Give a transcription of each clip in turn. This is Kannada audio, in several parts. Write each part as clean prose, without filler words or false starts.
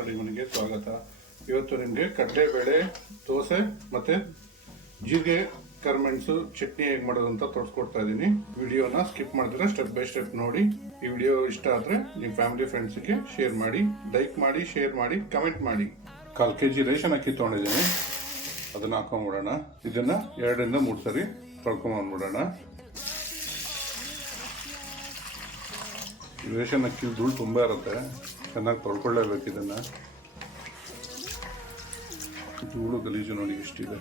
ಅಡುಗೆ ಮನೆಗೆ ಸ್ವಾಗತ. ಇವತ್ತು ನಿಮಗೆ ಕಡಲೆಬೇಳೆ ದೋಸೆ ಮತ್ತು ಜೀರಿಗೆ ಕರಿಮೆಣಸು ಚಟ್ನಿ ಹೇಗೆ ಮಾಡೋದು ಅಂತ ತೋರಿಸ್ಕೊಡ್ತಾ ಇದ್ದೀನಿ. ವಿಡಿಯೋನ ಸ್ಕಿಪ್ ಮಾಡಿದ್ರೆ ಸ್ಟೆಪ್ ಬೈ ಸ್ಟೆಪ್ ನೋಡಿ. ಈ ವಿಡಿಯೋ ಇಷ್ಟ ಆದರೆ ನಿಮ್ಮ ಫ್ಯಾಮಿಲಿ ಫ್ರೆಂಡ್ಸ್ಗೆ ಶೇರ್ ಮಾಡಿ, ಲೈಕ್ ಮಾಡಿ, ಶೇರ್ ಮಾಡಿ, ಕಮೆಂಟ್ ಮಾಡಿ. 1/4 kg ರೇಷನ್ ಅಕ್ಕಿ ತೊಗೊಂಡಿದ್ದೀನಿ, ಅದನ್ನು ಹಾಕೊಂಡ್ಬಿಡೋಣ. ಇದನ್ನು 2 ರಿಂದ 3 ಸರಿ ತೊಳ್ಕೊಂಬಂದ್ಬಿಡೋಣ. ರೇಷನ್ ಅಕ್ಕಿ ಧೂಳು ತುಂಬ ಇರುತ್ತೆ, ಚೆನ್ನಾಗಿ ತೊಳ್ಕೊಳ್ಳೇಬೇಕು. ಇದನ್ನು ಧೂಳು ಗಲೀಜು ನೋಡಿ ಎಷ್ಟಿದೆ.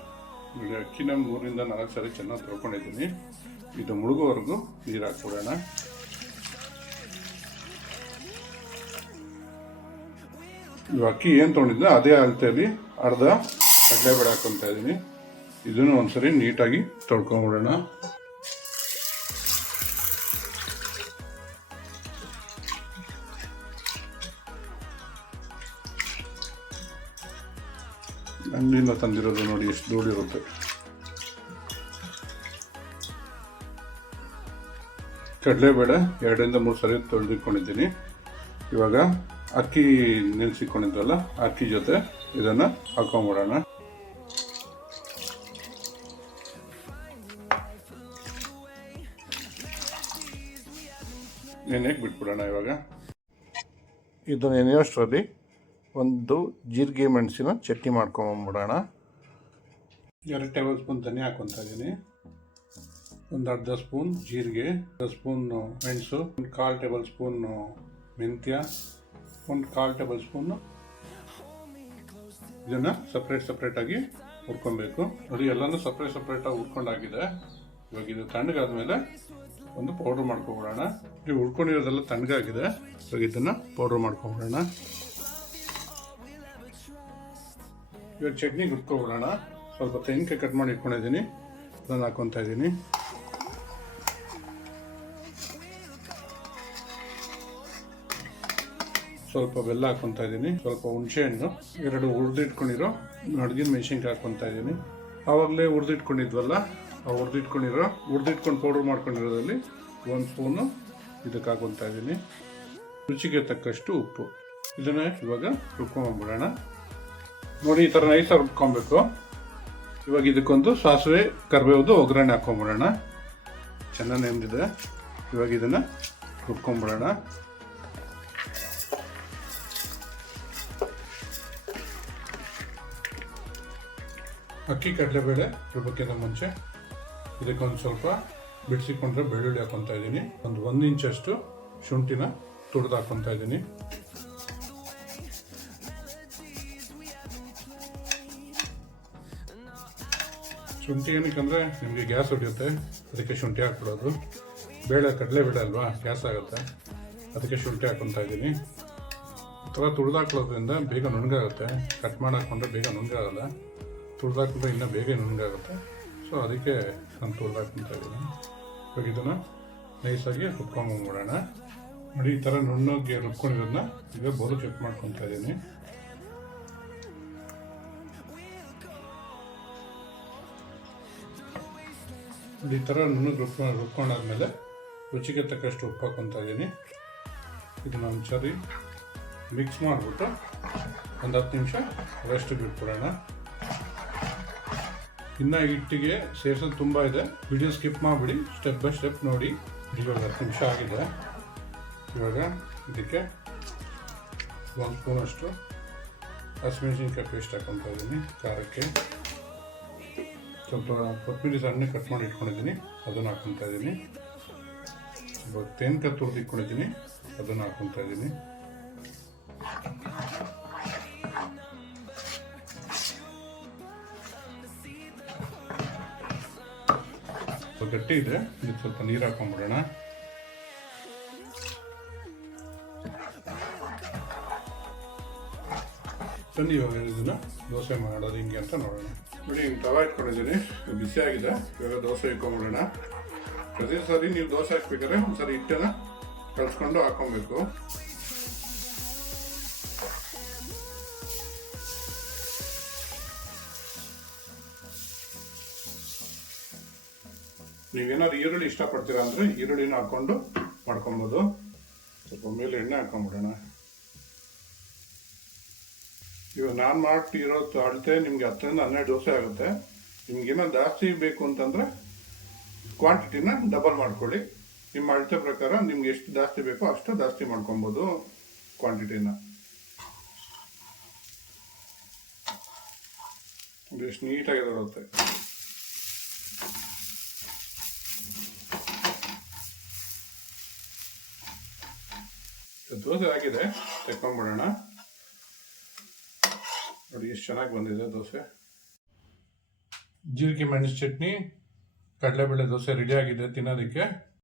ಈಗ ಅಕ್ಕಿನ 3 ರಿಂದ 4 ಸರಿ ಚೆನ್ನಾಗಿ ತೊಳ್ಕೊಂಡಿದ್ದೀನಿ. ಇದು ಮುಳುಗೋವರೆಗೂ ನೀರು ಹಾಕ್ಬಿಡೋಣ. ಇವು ಅಕ್ಕಿ ಏನು ತೊಗೊಂಡಿದ್ದೆ ಅದೇ ಅಳತೆಯಲ್ಲಿ ಅರ್ಧ ಕಡಲೆಬೇಳೆ ಹಾಕ್ಕೊತಾ ಇದ್ದೀನಿ. ಇದನ್ನು ಒಂದ್ಸರಿ ನೀಟಾಗಿ ತೊಳ್ಕೊಂಬಿಡೋಣ. ಅಂಗಡಿಯಿಂದ ತಂದಿರೋದು ನೋಡಿ ಎಷ್ಟು ಧೂಳಿರುತ್ತೆ. ಕಡಲೆಬೇಳೆ 2 ರಿಂದ 3 ಸರಿ ತೊಳೆದಿಟ್ಕೊಂಡಿದ್ದೀನಿ. ಇವಾಗ ಅಕ್ಕಿ ನೆನೆಸಿಕೊಂಡಿದ್ವಲ್ಲ, ಅಕ್ಕಿ ಜೊತೆ ಇದನ್ನು ಹಾಕೊಂಡ್ಬಿಡೋಣ. ನೆನೆಯಕ್ಕೆ ಬಿಟ್ಬಿಡೋಣ. ಇವಾಗ ಇದು ನೆನೆಯೋಷ್ಟರಲ್ಲಿ ಒಂದು ಜೀರಿಗೆ ಮೆಣಸಿನ ಚಟ್ನಿ ಮಾಡ್ಕೊಂಬಂದ್ಬಿಡೋಣ. 2 ಟೇಬಲ್ ಸ್ಪೂನ್ ಧನಿಯಾ ಹಾಕ್ಕೊತಾ ಇದ್ದೀನಿ, ಒಂದು ಅರ್ಧ ಸ್ಪೂನ್ ಜೀರಿಗೆ, 1 ಸ್ಪೂನ್ ಮೆಣಸು, 1/4 ಟೇಬಲ್ ಸ್ಪೂನ್ ಮೆಂತ್ಯ, 1/4 ಟೇಬಲ್ ಸ್ಪೂನ್. ಇದನ್ನು ಸಪ್ರೇಟಾಗಿ ಹುರ್ಕೊಬೇಕು. ನೋಡಿ, ಎಲ್ಲನೂ ಸಪ್ರೇಟಾಗಿ ಹುರ್ಕೊಂಡಾಗಿದೆ. ಇವಾಗ ಇದು ತಣ್ಣಗಾದ್ಮೇಲೆ ಒಂದು ಪೌಡ್ರ್ ಮಾಡ್ಕೊಬಿಡೋಣ. ನೀವು ಹುರ್ಕೊಂಡಿರೋದೆಲ್ಲ ತಣ್ಣಗಾಗಿದೆ. ಇವಾಗ ಇದನ್ನು ಪೌಡ್ರ್ ಮಾಡ್ಕೊಬಿಡೋಣ. ಇವಾಗ ಚಟ್ನಿಗೆ ಹುರ್ಕೊಬಿಡೋಣ. ಸ್ವಲ್ಪ ತೆಂಗಿನಕಾಯಿ ಕಟ್ ಮಾಡಿ ಇಟ್ಕೊಂಡಿದ್ದೀನಿ, ಅದನ್ನು ಹಾಕ್ಕೊತಾ ಇದ್ದೀನಿ. ಸ್ವಲ್ಪ ಬೆಲ್ಲ ಹಾಕ್ಕೊತಾ ಇದ್ದೀನಿ, ಸ್ವಲ್ಪ ಹುಣಸೆಹಣ್ಣು, 2 ಹುರಿದಿಟ್ಕೊಂಡಿರೋ ಅಡುಗಿನ ಮೆಣಸಿನ್ಕಾಯಿ ಹಾಕ್ಕೊತಾ ಇದ್ದೀನಿ. ಆವಾಗಲೇ ಹುರಿದಿಟ್ಕೊಂಡಿದ್ವಲ್ಲ, ಆ ಹುರಿದಿಟ್ಕೊಂಡು ಪೌಡ್ರ್ ಮಾಡ್ಕೊಂಡಿರೋದ್ರಲ್ಲಿ 1 ಸ್ಪೂನು ಇದಕ್ಕೆ ಹಾಕ್ಕೊತಾ ಇದ್ದೀನಿ. ರುಚಿಗೆ ತಕ್ಕಷ್ಟು ಉಪ್ಪು. ಇದನ್ನು ಇವಾಗ ರುಬ್ಕೊಂಡ್ಬಿಡೋಣ. ನೋಡಿ, ಈ ಥರ ನೈಸಾಗಿ ರುಬ್ಕೊಬೇಕು. ಇವಾಗ ಇದಕ್ಕೊಂದು ಸಾಸಿವೆ ಕರಿಬೇವುದು ಒಗ್ಗರಣೆ ಹಾಕ್ಕೊಂಬಿಡೋಣ. ಚೆನ್ನಾಗಿ ನೆಂದಿದೆ. ಇವಾಗ ಇದನ್ನು ರುಬ್ಕೊಂಬಿಡೋಣ. ಅಕ್ಕಿ ಕಡಲೆಬೇಳೆ ರುಬ್ಬಕ್ಕಿಂತ ಮುಂಚೆ ಇದಕ್ಕೊಂದು ಸ್ವಲ್ಪ ಬಿಡಿಸಿಕೊಂಡ್ರೆ ಬೆಳ್ಳುಳ್ಳಿ ಹಾಕ್ಕೊತಾ ಇದ್ದೀನಿ. ಒಂದು 1 ಇಂಚಷ್ಟು ಶುಂಠಿನ ತುರಿದು ಹಾಕ್ಕೊತಾ ಇದ್ದೀನಿ. ಶುಂಠಿ ಏನಕ್ಕಂದರೆ ನಿಮಗೆ ಗ್ಯಾಸ್ ಹೊಡೆಯುತ್ತೆ, ಅದಕ್ಕೆ ಶುಂಠಿ ಹಾಕ್ಬಿಡೋದು. ಕಡಲೆಬೇಳೆ ಅಲ್ವಾ, ಗ್ಯಾಸ್ ಆಗುತ್ತೆ, ಅದಕ್ಕೆ ಶುಂಠಿ ಹಾಕ್ಕೊತಾ ಇದ್ದೀನಿ. ಈ ಥರ ತುರಿದು ಹಾಕ್ಳೋದ್ರಿಂದ ಬೇಗ ನುಣ್ಣಗಾಗುತ್ತೆ. ಕಟ್ ಮಾಡಿ ಹಾಕ್ಕೊಂಡ್ರೆ ಬೇಗ ನುಣ್ಣಗಾಗಲ್ಲ, ತುರಿದು ಹಾಕಿದ್ರೆ ಇನ್ನೂ ಬೇಗ ನುಣ್ಣಗಾಗುತ್ತೆ. ಸೊ ಅದಕ್ಕೆ ನಾನು ತುರಿದು ಹಾಕ್ಕೊತಾ ಇದ್ದೀನಿ. ಇವಾಗ ಇದನ್ನು ನೈಸಾಗಿ ರುಬ್ಕೊಂಡ್ಬಿಡೋಣ. ನೋಡಿ, ಈ ಥರ ನುಣ್ಣಗೆ ರುಬ್ಕೊಂಡಿರೋದನ್ನ ಈಗ ಬೋಲು ಚೆಕ್ ಮಾಡ್ಕೊತಾ ಇದ್ದೀನಿ. ಈ ಥರ ನುಣ್ಣಗೆ ರುಬ್ಕೊಂಡಾದ್ಮೇಲೆ ರುಚಿಗೆ ತಕ್ಕಷ್ಟು ಉಪ್ಪು ಹಾಕ್ಕೊತಾ ಇದ್ದೀನಿ. ಇದನ್ನು ಒಂದ್ಸರಿ ಮಿಕ್ಸ್ ಮಾಡಿಬಿಟ್ಟು ಒಂದು 10 ನಿಮಿಷ ರೆಸ್ಟ್ ಬಿಟ್ಬಿಡೋಣ. ಇನ್ನು ಹಿಟ್ಟಿಗೆ ಸೇರಿಸೋದು ತುಂಬ ಇದೆ, ವಿಡಿಯೋ ಸ್ಕಿಪ್ ಮಾಡಿಬಿಡಿ, ಸ್ಟೆಪ್ ಬೈ ಸ್ಟೆಪ್ ನೋಡಿ. ಇವಾಗ 10 ನಿಮಿಷ ಆಗಿದೆ. ಇವಾಗ ಇದಕ್ಕೆ 1 ಸ್ಪೂನಷ್ಟು ಹಸಿಮೆಣಸಿನ್ಕಾಯಿ ಪೇಸ್ಟ್ ಹಾಕ್ಕೊತಾ ಇದ್ದೀನಿ. ಖಾರಕ್ಕೆ ಸ್ವಲ್ಪ ಕೊತ್ತಂಬರಿ ಸಣ್ಣ ಕಟ್ ಮಾಡಿ ಇಟ್ಕೊಂಡಿದ್ದೀನಿ, ಅದನ್ನು ಹಾಕ್ಕೊತಾ ಇದ್ದೀನಿ. ಇವಾಗ ತೆಂಗಿನಕಾಯಿ ತುರಿದು ಇಟ್ಕೊಂಡಿದ್ದೀನಿ, ಅದನ್ನು ಹಾಕ್ಕೊತಾ ಇದ್ದೀನಿ. ಗಟ್ಟಿ ಇದೆ, ಇದಕ್ಕೆ ಸ್ವಲ್ಪ ನೀರು ಹಾಕೊಂಡ್ಬಿಡೋಣ. ಬನ್ನಿ ಇವಾಗ ಇದನ್ನು ದೋಸೆ ಮಾಡೋದು ಹಿಂಗೆ ಅಂತ ನೋಡೋಣ. ನೋಡಿ, ಹಿಂಗೆ ತವಾ ಇಟ್ಕೊಂಡಿದ್ದೀನಿ, ಬಿಸಿ ಆಗಿದೆ. ಇವಾಗ ದೋಸೆ ಇಟ್ಕೊಂಡ್ಬಿಡೋಣ. ಪ್ರತಿ ಸಾರಿ ನೀವು ದೋಸೆ ಹಾಕ್ಬೇಕಾದ್ರೆ ಒಂದ್ಸರಿ ಹಿಟ್ಟನ್ನು ಕಲಿಸ್ಕೊಂಡು ಹಾಕೊಬೇಕು. ನೀವೇನಾದ್ರು ಈರುಳ್ಳಿ ಇಷ್ಟಪಡ್ತೀರಾ ಅಂದರೆ ಈರುಳ್ಳಿನ ಹಾಕ್ಕೊಂಡು ಮಾಡ್ಕೊಬೋದು. ಸ್ವಲ್ಪ ಮೇಲೆ ಎಣ್ಣೆ ಹಾಕೊಂಡ್ಬಿಡೋಣ. ಇವಾಗ ನಾನು ಮಾಡ್ತಿರೋ ಅಳತೆ ನಿಮಗೆ 10-12 ದೋಸೆ ಆಗುತ್ತೆ. ನಿಮ್ಗೇನೋ ಜಾಸ್ತಿ ಬೇಕು ಅಂತಂದರೆ ಕ್ವಾಂಟಿಟಿನ ಡಬಲ್ ಮಾಡ್ಕೊಳ್ಳಿ. ನಿಮ್ಮ ಅಳತೆ ಪ್ರಕಾರ ನಿಮ್ಗೆ ಎಷ್ಟು ಜಾಸ್ತಿ ಬೇಕೋ ಅಷ್ಟು ಜಾಸ್ತಿ ಮಾಡ್ಕೊಬೋದು ಕ್ವಾಂಟಿಟಿನ. ಎಷ್ಟು ನೀಟಾಗಿ ಬರುತ್ತೆ. ದೋಸೆ ಆಗಿದೆ, ತೆಕ್ಕೊಂಡ್ಬಿಡೋಣ. ನೋಡಿ ಎಷ್ಟು ಚೆನ್ನಾಗಿ ಬಂದಿದೆ ದೋಸೆ. ಜೀರಿಗೆ ಮೆಣಸು ಚಟ್ನಿ, ಕಡಲೆಬೇಳೆ ದೋಸೆ ರೆಡಿ ಆಗಿದೆ ತಿನ್ನೋದಕ್ಕೆ.